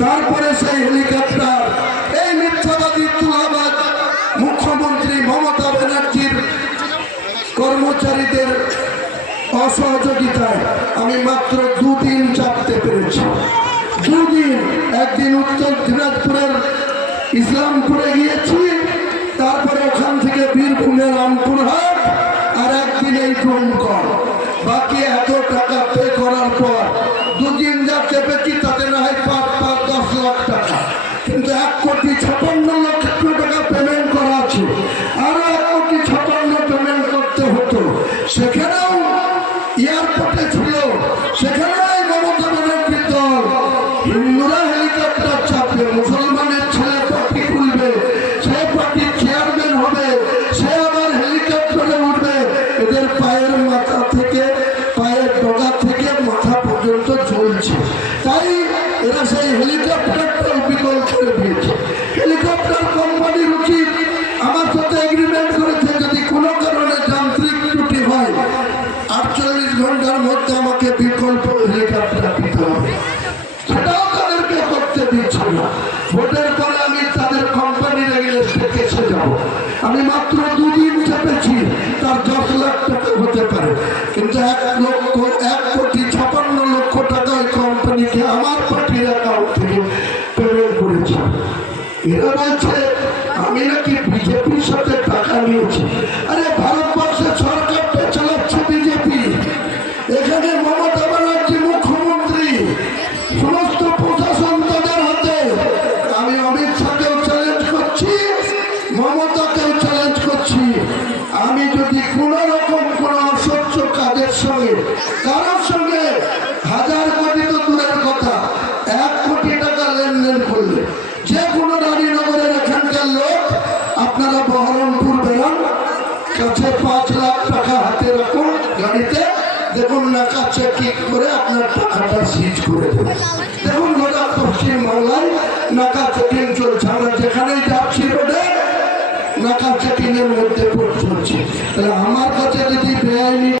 তারপরে সেই হেলিকপ্টার এই মিথ্যাবাদী তুলাবাজ মুখ্যমন্ত্রী মমতা ব্যানার্জির কর্মচারীদের অসহযোগিতায় আমি মাত্র 2 দিন চাপতে পেরেছি। 2 দিন, একদিন উত্তর দিনাজপুরের ইসলামপুরে গিয়েছি, তারপরে ওখান থেকে বীরভূমের রামপুরহাট, আর একদিন এই ডোমকল। বাকি এত টাকা পে করার পর 2 দিন যা চেপেছি তাতে না হয় 5-10 লাখ টাকা, কিন্তু 1,56,00,000 টাকা পেমেন্ট করা আছে, আরো 1,56,00,000 পেমেন্ট করতে হতো। সেখানেও এয়ারপোর্টে ছিল, সেখানেও মমতা ব্যানার্জির দল হিন্দুরা হেলিকপ্টার চাপবে, মুসলমানের ছেলে পার্টি খুলবে, সে পার্টির চেয়ারম্যান হবে, সে আবার হেলিকপ্টারে উঠবে। এদের পায়ের মাথা থেকে, পায়ের ডগা থেকে মাথা পর্যন্ত চলছে। তাই এরা সেই হেলিকপ্টারটা বিকল করে দিয়েছে। হেলিকপ্টার কোম্পানির উচিত আমার সাথে এগ্রিমেন্ট করেছে, যদি কোনো কারণে যান্ত্রিক ত্রুটি হয় 48 ঘন্টার মধ্যে আমাকে বিকল্প হেলিকপ্টার দিতে হবে। সেটাও তাদেরকে করতে দিচ্ছে না। ভোটের পরে আমি তাদের কোম্পানির এগেইনস্টে কেসে যাব। আমি মাত্র 2 দিন চেপেছি, তার 10 লাখ টাকা হতে পারে, কিন্তু 1,56,00,000 টাকা ওই কোম্পানিকে আমার পার্টির অ্যাকাউন্ট থেকে পেমেন্ট করেছি। এরা বলছে আমি নাকি বিজেপির সাথে টাকা নিয়েছি। আরে ভারতবর্ষের সরকারটা চালাচ্ছে বিজেপি, এখানে মমতা ব্যানার্জি মুখ্যমন্ত্রী, সমস্ত প্রশাসন তাদের হাতে। আমি অমিত শাহকেও চ্যালেঞ্জ করছি, মমতাকেও চ্যালেঞ্জ করছি, আমি যদি কোন রকম কোন অসহ্য কাজের সঙ্গে কারোর সঙ্গে 1000 কোটি তো দূরের কথা, 1 কোটি টাকা লেনদেন করলে, যে কোনো রানীনগরের এখানকার লোক, আপনারা বহরমপুর বেরান, কাছে 5 লাখ টাকা হাতে রাখুন গাড়িতে, দেখুন নাকা চেকিং করে আপনার টাকাটা সিজ করে দেবে। দেখুন গোটা পশ্চিম বাংলায় নাকা চেকিং চলছে, আমরা যেখানেই যাচ্ছি রোডে নাকা চেকিং এর মধ্যে চলছে। তাহলে আমার